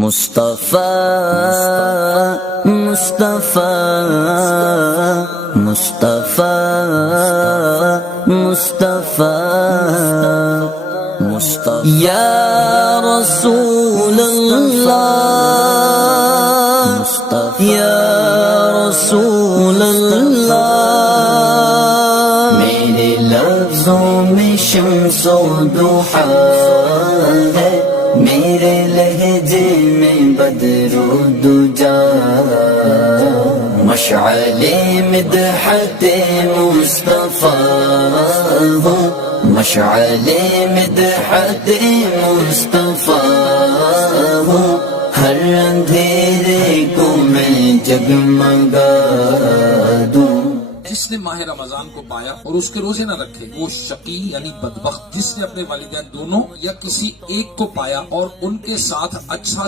مصطفیٰ مصطفیٰ مصطفیٰ مصطفیٰ مصطفیٰ یا رسول اللہ یا رسول اللہ میرے لفظوں میں شمس و ضحیٰ ہے، میرے لہجے میں بدر و دجا، مشعل مدحت مصطفیٰ ہوں، مشعل مدحت مصطفیٰ ہوں، ہر اندھیرے کو میں جگمگا دوں۔ جس نے ماہ رمضان کو پایا اور اس کے روزے نہ رکھے وہ شقی یعنی بدبخت، جس نے اپنے والدین دونوں یا کسی ایک کو پایا اور ان کے ساتھ اچھا